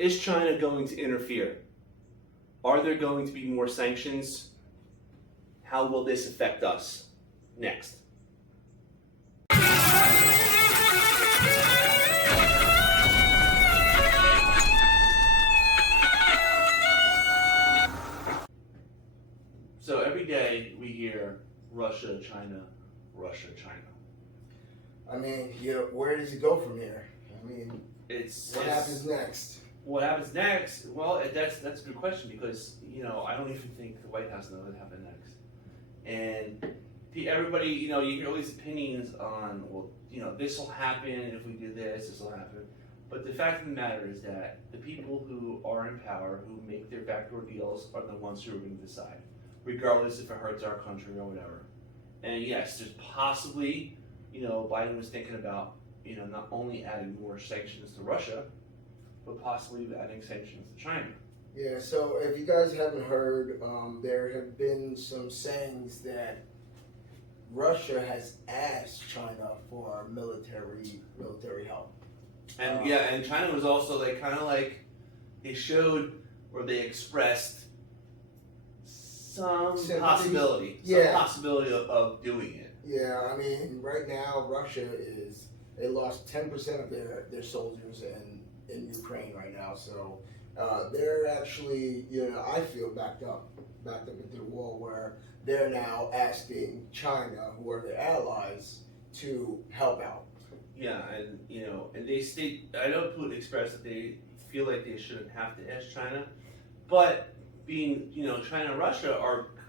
is China going to interfere? Are there going to be more sanctions? How will this affect us? Next. So every day we hear Russia, China, Russia, China. I mean, where does it go from here? I mean, what happens next? What happens next? Well, that's a good question because I don't even think the White House knows what happened next. And everybody, you hear all these opinions on, this will happen if we do this will happen. But the fact of the matter is that the people who are in power, who make their backdoor deals, are the ones who are going to decide, regardless if it hurts our country or whatever. And yes, there's possibly, Biden was thinking about, not only adding more sanctions to Russia, but possibly adding sanctions to China. Yeah, so if you guys haven't heard, there have been some sayings that Russia has asked China for military help. And and China was also they showed or they expressed some possibility of doing it. Yeah, I mean, right now Russia they lost 10% of their soldiers in Ukraine right now, so they're actually, I feel backed up into the wall where they're now asking China, who are their allies, to help out. Yeah, and they state, I know Putin expressed that they feel like they shouldn't have to ask China, but being, China and Russia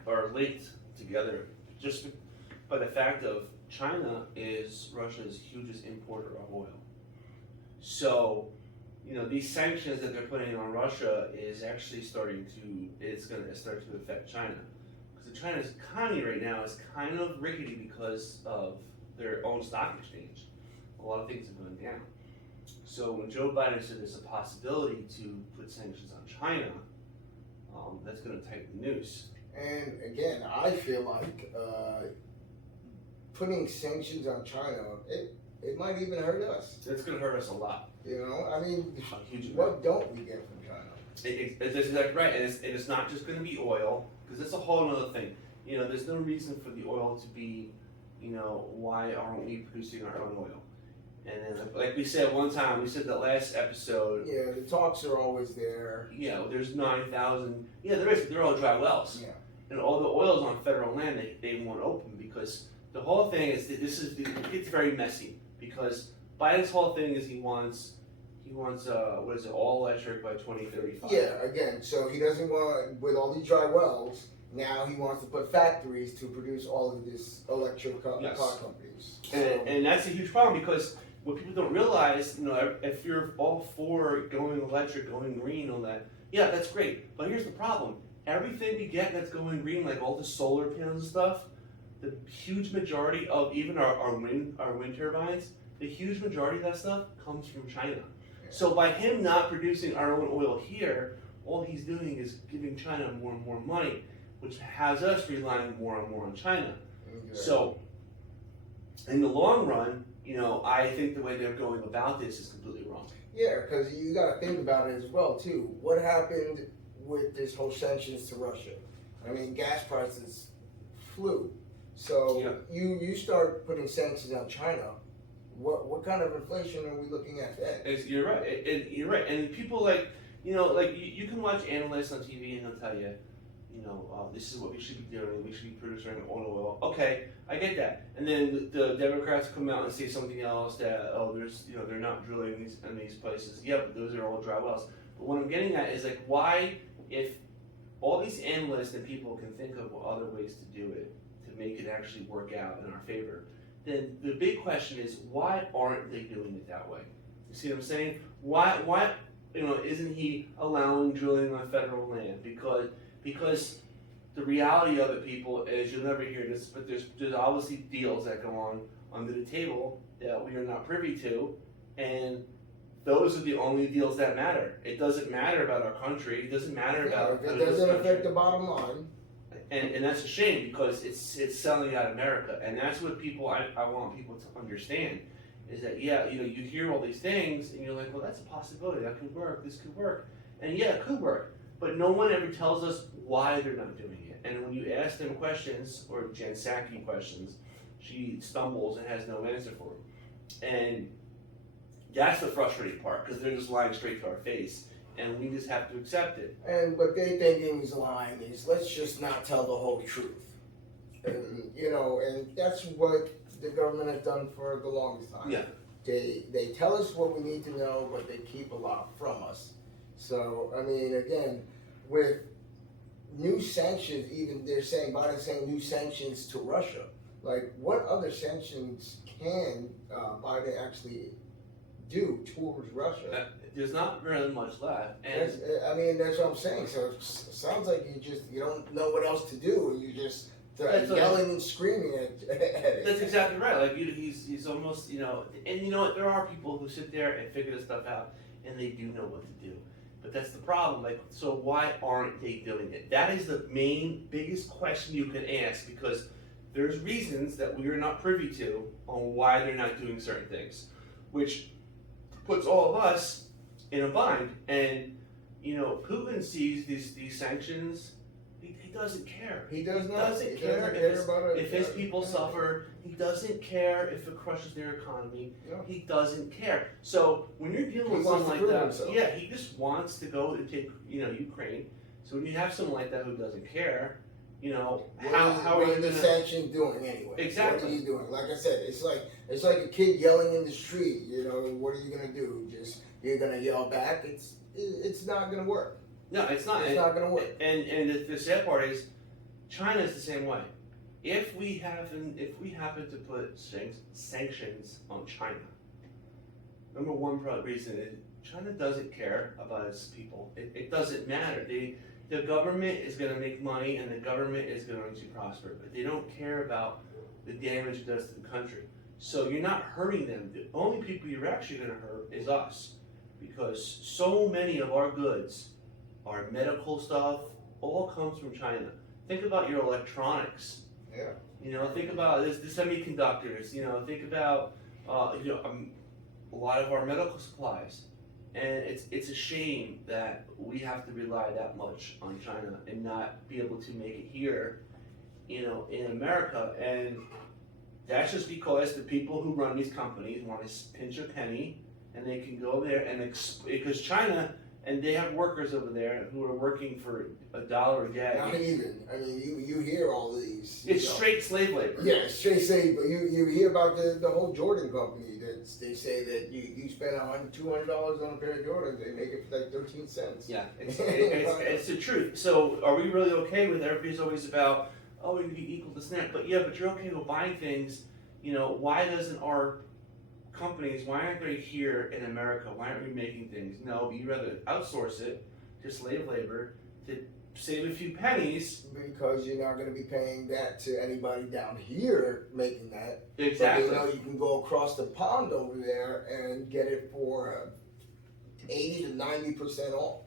are linked together just by the fact of China is Russia's hugest importer of oil. So, these sanctions that they're putting on Russia is actually it's going to start to affect China. Because China's economy right now is kind of rickety because of their own stock exchange. A lot of things are going down. So when Joe Biden said there's a possibility to put sanctions on China, that's going to tighten the noose. And again, I feel like putting sanctions on China, it might even hurt us. It's going to hurt us a lot. I mean, what don't we get from China? It's exactly right, and it's not just going to be oil, because that's a whole other thing. There's no reason for the oil to be, why aren't we producing our own oil? And then, like we said one time, we said the last episode. Yeah, the talks are always there. Yeah, there's 9,000. Yeah, there is. They're all dry wells. Yeah. And all the oil's on federal land. They won't open because the whole thing is it gets very messy because Biden's whole thing is he wants what is it, all electric by 2035. Yeah, again, so he doesn't want, with all these dry wells, now he wants to put factories to produce all of this electric car companies. And that's a huge problem because what people don't realize, if you're all for going electric, going green, all that, yeah, that's great. But here's the problem. Everything we get that's going green, like all the solar panels and stuff, the huge majority of even our wind turbines, the huge majority of that stuff comes from China. So by him not producing our own oil here, all he's doing is giving China more and more money, which has us relying more and more on China. Okay. So in the long run, I think the way they're going about this is completely wrong. Yeah, because you got to think about it as well too. What happened with this whole sanctions to Russia? I mean, gas prices flew. So you start putting sanctions on China. What kind of inflation are we looking at then? You're right. You're right. And people you can watch analysts on TV and they'll tell you, this is what we should be doing. We should be producing our own oil. Okay, I get that. And then the Democrats come out and say something else that they're not drilling in these places. Yeah, but those are all dry wells. But what I'm getting at is why, if all these analysts and people can think of other ways to do it to make it actually work out in our favor, then the big question is why aren't they doing it that way? You see what I'm saying? Why isn't he allowing drilling on federal land? Because the reality of it, people, is you'll never hear this, but there's obviously deals that go on under the table that we are not privy to, and those are the only deals that matter. It doesn't matter about our country. It doesn't matter about it doesn't affect the bottom line. And that's a shame because it's selling out America, and that's what I want people to understand is that, yeah, you hear all these things and you're like, well, that's a possibility, that could work, this could work. And yeah, it could work. But no one ever tells us why they're not doing it. And when you ask them questions, or Jen Psaki questions, she stumbles and has no answer for them. And that's the frustrating part, because they're just lying straight to our face, and we just have to accept it. And what they thinking is lying is, let's just not tell the whole truth. And, and that's what the government has done for the longest time. Yeah. They tell us what we need to know, but they keep a lot from us. So, I mean, again, with new sanctions, even Biden's saying new sanctions to Russia. Like, what other sanctions can Biden actually do towards Russia? There's not really much left. And that's what I'm saying. So it sounds like you don't know what else to do. You just yelling and screaming at it. That's exactly right. Like he's almost, and you know what? There are people who sit there and figure this stuff out, and they do know what to do. But that's the problem. Like, so why aren't they doing it? That is the biggest question you can ask, because there's reasons that we are not privy to on why they're not doing certain things, which puts all of us in a bind. And Putin sees these sanctions. He doesn't care. He does not. Doesn't care if his people suffer. He doesn't care if it crushes their economy. No. He doesn't care. So when you're dealing with someone like that, yeah, he just wants to go and take Ukraine. So when you have someone like that who doesn't care, how are you the sanction doing anyway? Exactly. What are you doing? Like I said, it's like a kid yelling in the street. What are you gonna do? You're gonna yell back? It's not gonna work. No, it's not. It's not going to work. And the sad part is, China is the same way. If we happen to put sanctions on China, number one reason is China doesn't care about its people. It doesn't matter. The government is going to make money, and the government is going to prosper, but they don't care about the damage it does to the country. So you're not hurting them. The only people you're actually going to hurt is us, because so many of our goods, our medical stuff, all comes from China. Think about your electronics. Yeah. Think about the semiconductors. Think about a lot of our medical supplies. And it's a shame that we have to rely that much on China and not be able to make it here, in America. And that's just because the people who run these companies want to pinch a penny, and they can go there and because China. And they have workers over there who are working for $1 a day. Not even. I mean, you hear all these. It's straight slave labor. Yeah, straight slave. But you hear about the whole Jordan company. They say that you spend $200 on a pair of Jordans, they make it for like 13 cents. Yeah, it's the truth. So are we really okay with everybody's always about, we can be equal to SNAP? But you're okay with buying things. Why doesn't our companies, why aren't they here in America? Why aren't we making things? No, you'd rather outsource it to slave labor to save a few pennies. Because you're not going to be paying that to anybody down here making that. Exactly. But you can go across the pond over there and get it for 80 to 90% off.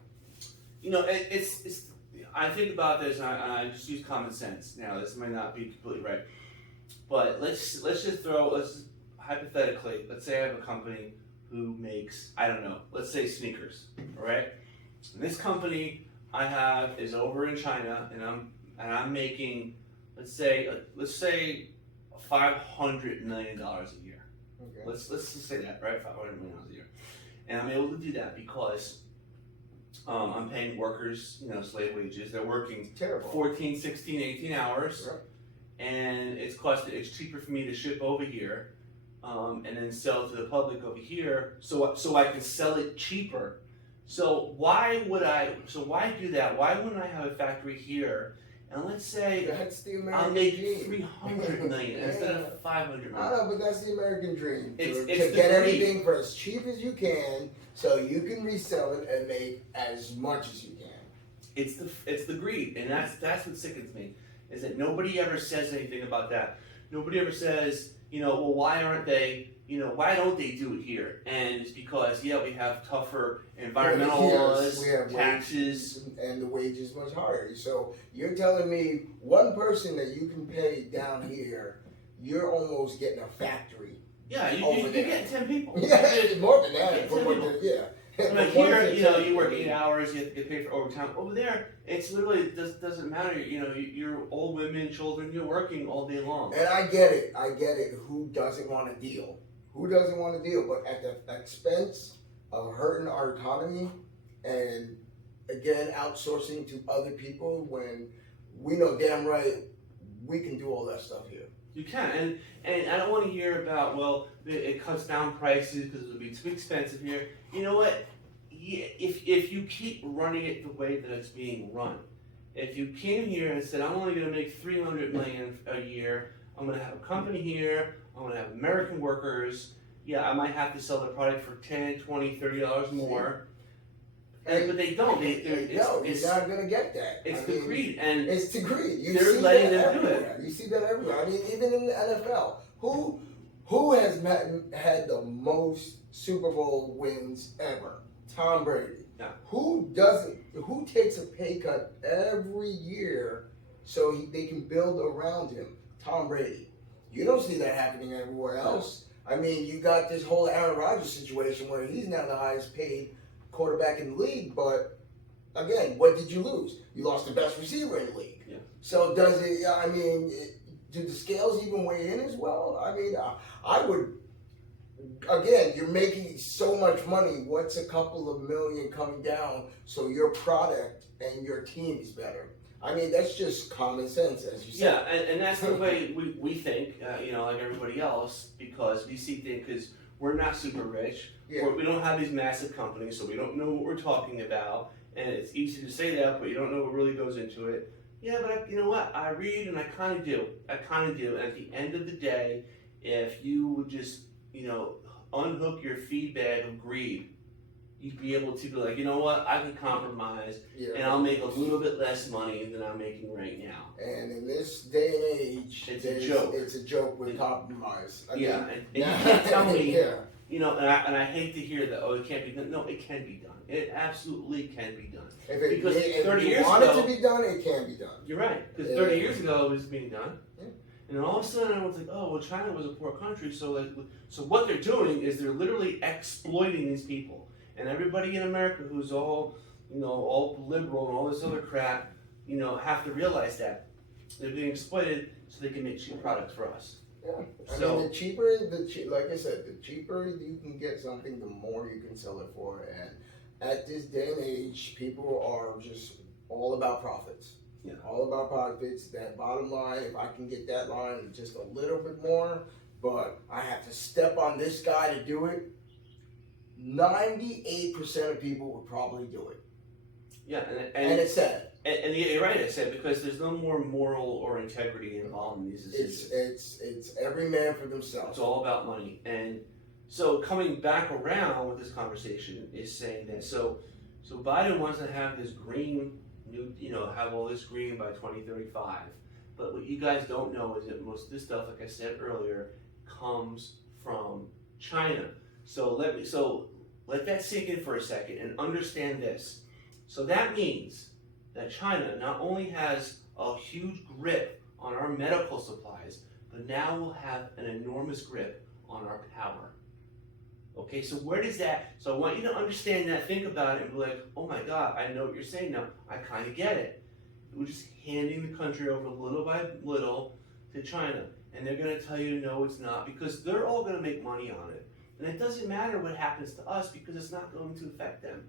It's. I think about this, and I just use common sense. Now, this might not be completely right, but let's hypothetically, let's say I have a company who makes, I don't know, let's say sneakers, all right? And this company I have is over in China, and I'm making, let's say $500 million a year. Okay. Let's just say that, right? $500 million a year, and I'm able to do that because I'm paying workers, slave wages. They're working 14, 16, 18 hours, right. And it's cheaper for me to ship over here. And then sell to the public over here, so I can sell it cheaper. So why do that? Why wouldn't I have a factory here? And let's say I'll make $300 million instead of $500 million. I know, but that's the American dream. It's to get everything for as cheap as you can, so you can resell it and make as much as you can. It's the greed, and that's what sickens me, is that nobody ever says anything about that. Nobody ever says, why aren't they, why don't they do it here? And it's because, we have tougher environmental laws, we have taxes. And the wages much higher. So you're telling me one person that you can pay down here, you're almost getting a factory Yeah, you over there. get 10 people. Yeah, more than You that. get But 10 people. yeah. Like here, you work 8 hours, you have to get paid for overtime. Over there, it's literally, it doesn't matter. You're old women, children, you're working all day long. And I get it. Who doesn't want to deal? Who doesn't want to deal? But at the expense of hurting our economy and, again, outsourcing to other people when we know damn right we can do all that stuff here. You can, and I don't want to hear about, well, it cuts down prices because it'll be too expensive here. You know what? If you keep running it the way that it's being run, if you came here and said, I'm only going to make $300 million a year, I'm going to have a company here, I'm going to have American workers, yeah, I might have to sell the product for $10, $20, $30 more. But they don't. You're not gonna get that. It's the greed, and it's the greed. They're letting them do it. You see that everywhere. I mean, even in the NFL, who has had the most Super Bowl wins ever? Tom Brady. Yeah. Who doesn't? Who takes a pay cut every year so they can build around him? Tom Brady. You don't see that happening everywhere else. I mean, you got this whole Aaron Rodgers situation where he's now the highest paid quarterback in the league, but again, what did you lose? You lost the best receiver in the league. Yeah. So does it? I mean, do the scales even weigh in as well? I mean, I would. Again, you're making so much money. What's a couple of million coming down so your product and your team is better? I mean, that's just common sense, as you said. Yeah, and that's the way we think, like everybody else, because we see things, because we're not super rich, Yeah. we don't have these massive companies, so we don't know what we're talking about, and it's easy to say that, but you don't know what really goes into it. Yeah, but you know what? I read and I kind of do. And at the end of the day, if you would just, unhook your feed bag of greed, you'd be able to be like, you know what? I can compromise, and I'll make a little bit less money than I'm making right now. And in this day and age, it's a joke. It's a joke with compromise. And you can't tell me, yeah. And I hate to hear that, it can't be done. No, it can be done. It absolutely can be done. Because if 30 you years want ago, it to be done, it can be done. You're right. Because 30 years ago, it was being done. Yeah. And then all of a sudden, I was like, oh, well, China was a poor country, so what they're doing is they're literally exploiting these people. And everybody in America who's all liberal and all this other crap, have to realize that they're being exploited so they can make cheap products for us. Yeah, I mean, the cheaper, like I said, the cheaper you can get something, the more you can sell it for. And at this day and age, people are just all about profits. Yeah. All about profits. That bottom line, if I can get that line just a little bit more, but I have to step on this guy to do it, 98% of people would probably do it. Yeah, and it's sad. And you're right, I said, because there's no more moral or integrity involved in these decisions. It's every man for themselves. It's all about money. And so coming back around with this conversation is saying that so Biden wants to have this green have all this green by 2035. But what you guys don't know is that most of this stuff, like I said earlier, comes from China. So let that sink in for a second and understand this. So that means that China not only has a huge grip on our medical supplies, but now will have an enormous grip on our power. Okay, so where does that, so I want you to understand that, think about it, and be like, oh my God, I know what you're saying now, I kind of get it. We're just handing the country over little by little to China, and they're going to tell you, no, it's not, because they're all going to make money on it. And it doesn't matter what happens to us, because it's not going to affect them.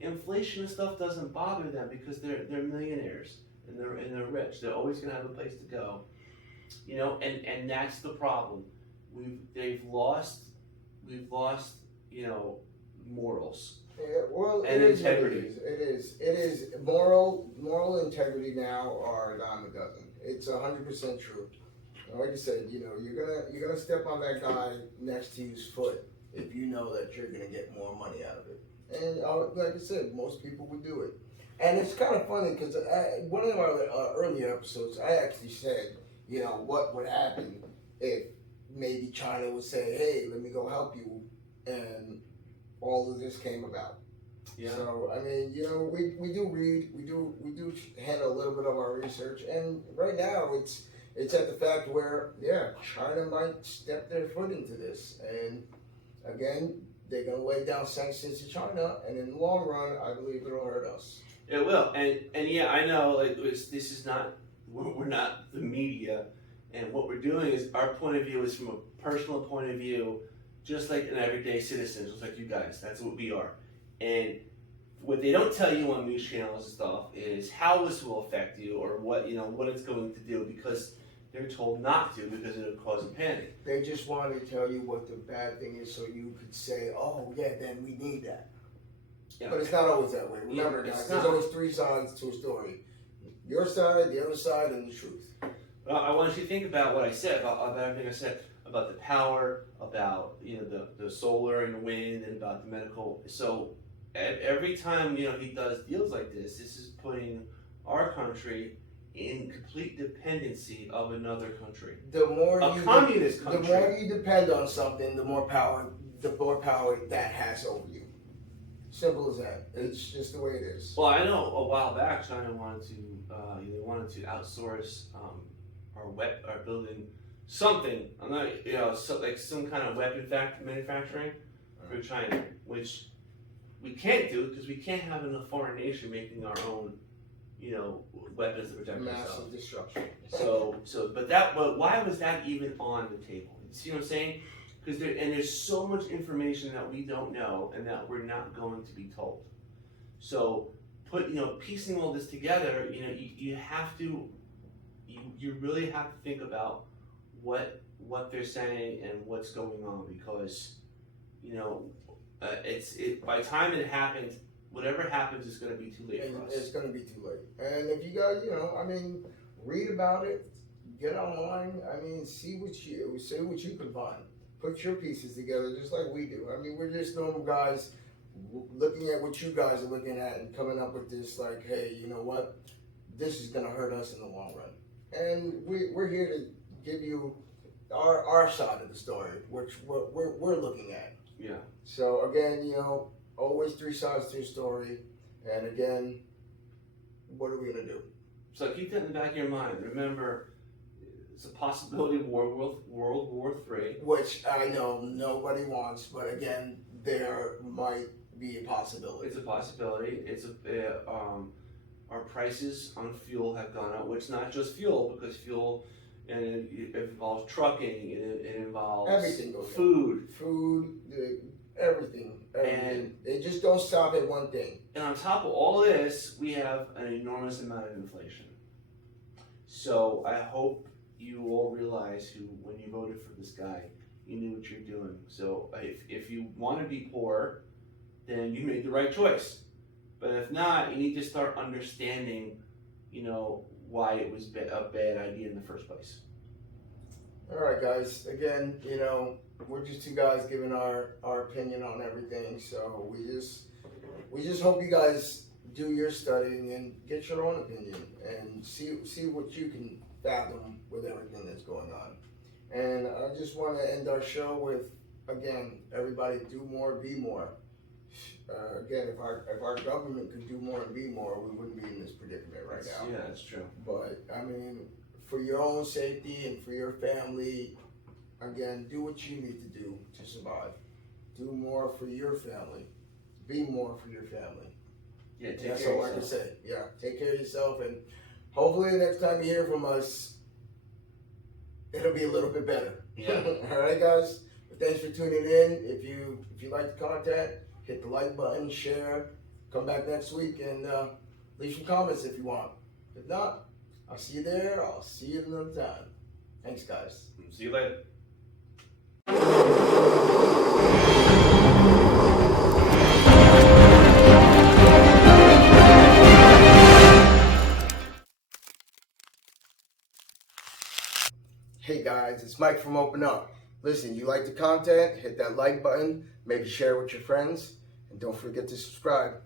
Inflation and stuff doesn't bother them, because they're millionaires, and they're rich. They're always going to have a place to go. And that's the problem. We've lost, morals. Yeah, well, and integrity. It is moral integrity now are a dime a dozen. It's 100% true. Like you said, you're gonna step on that guy next to you's foot if you know that you're gonna get more money out of it. And like I said, most people would do it. And it's kind of funny because one of our earlier episodes, I actually said, what would happen if maybe China would say, hey, let me go help you, and all of this came about. Yeah. So I mean, we do read, we do handle a little bit of our research, and right now it's at the fact where, yeah, China might step their foot into this. And again, they're going to lay down sanctions to China, and in the long run, I believe it'll hurt us. It will, and yeah, I know. Like this is not. We're not the media, and what we're doing is our point of view is from a personal point of view, just like an everyday citizen, just like you guys. That's what we are. And what they don't tell you on news channels and stuff is how this will affect you, or what what it's going to do, because they're told not to, because it'll cause a panic. They just want to tell you what the bad thing is, so you could say, "Oh yeah, then we need that." Yeah. But it's not always that way. Remember, guys, there's always three sides to a story: your side, the other side, and the truth. Well, I want you to think about what I said about everything I said about the power, about the solar and the wind, and about the medical. So every time he does deals like this is putting our country in complete dependency of another country. The more communist country. The more you depend on something, the more power that has over you. Simple as that. It's just the way it is. Well, I know a while back China wanted to outsource our building something. I'm not like some kind of weapon manufacturing for China, which we can't do because we can't have a foreign nation making our own weapons to protect ourselves. Massive destruction. But why was that even on the table? You see what I'm saying? Because there's so much information that we don't know and that we're not going to be told. So piecing all this together, you have to, you really have to think about what they're saying and what's going on, because by the time it happens, whatever happens is going to be too late for us. It's going to be too late. And if you guys, read about it, get online. See what you can find. Put your pieces together just like we do. We're just normal guys looking at what you guys are looking at and coming up with this, like, hey, you know what? This is going to hurt us in the long run. And we're here to give you our side of the story, which we're looking at. Yeah. So again, always three sides to a story. And again, what are we going to do? So keep that in the back of your mind. Remember, it's a possibility of World War III. Which I know nobody wants, but again, there might be a possibility. It's a possibility. Our prices on fuel have gone up, which not just fuel, because fuel and it involves trucking, it involves everything goes food, everything, and they just don't stop at one thing. And on top of all this, we have an enormous amount of inflation. So I hope you all realize when you voted for this guy, you knew what you're doing. So if you want to be poor, then you made the right choice. But if not, you need to start understanding, why it was a bad idea in the first place. All right, guys. Again, we're just two guys giving our opinion on everything. So we just hope you guys do your studying and get your own opinion and see what you can fathom with everything that's going on. And I just want to end our show with, again, everybody do more, be more. Again, if our government could do more and be more, we wouldn't be in this predicament right now. Yeah, that's true. But for your own safety and for your family, again, do what you need to do to survive. Do more for your family. Be more for your family. Yeah, take that's care all of I can yourself. say. Yeah, take care of yourself, and hopefully the next time you hear from us, it'll be a little bit better. Yeah. All right, guys. But thanks for tuning in. If you like the content, hit the like button, share. Come back next week and leave some comments if you want. If not, I'll see you there. I'll see you another time. Thanks, guys. See you later. Hey guys, it's Mike from Open Up. Listen, you like the content, hit that like button, maybe share with your friends, and don't forget to subscribe.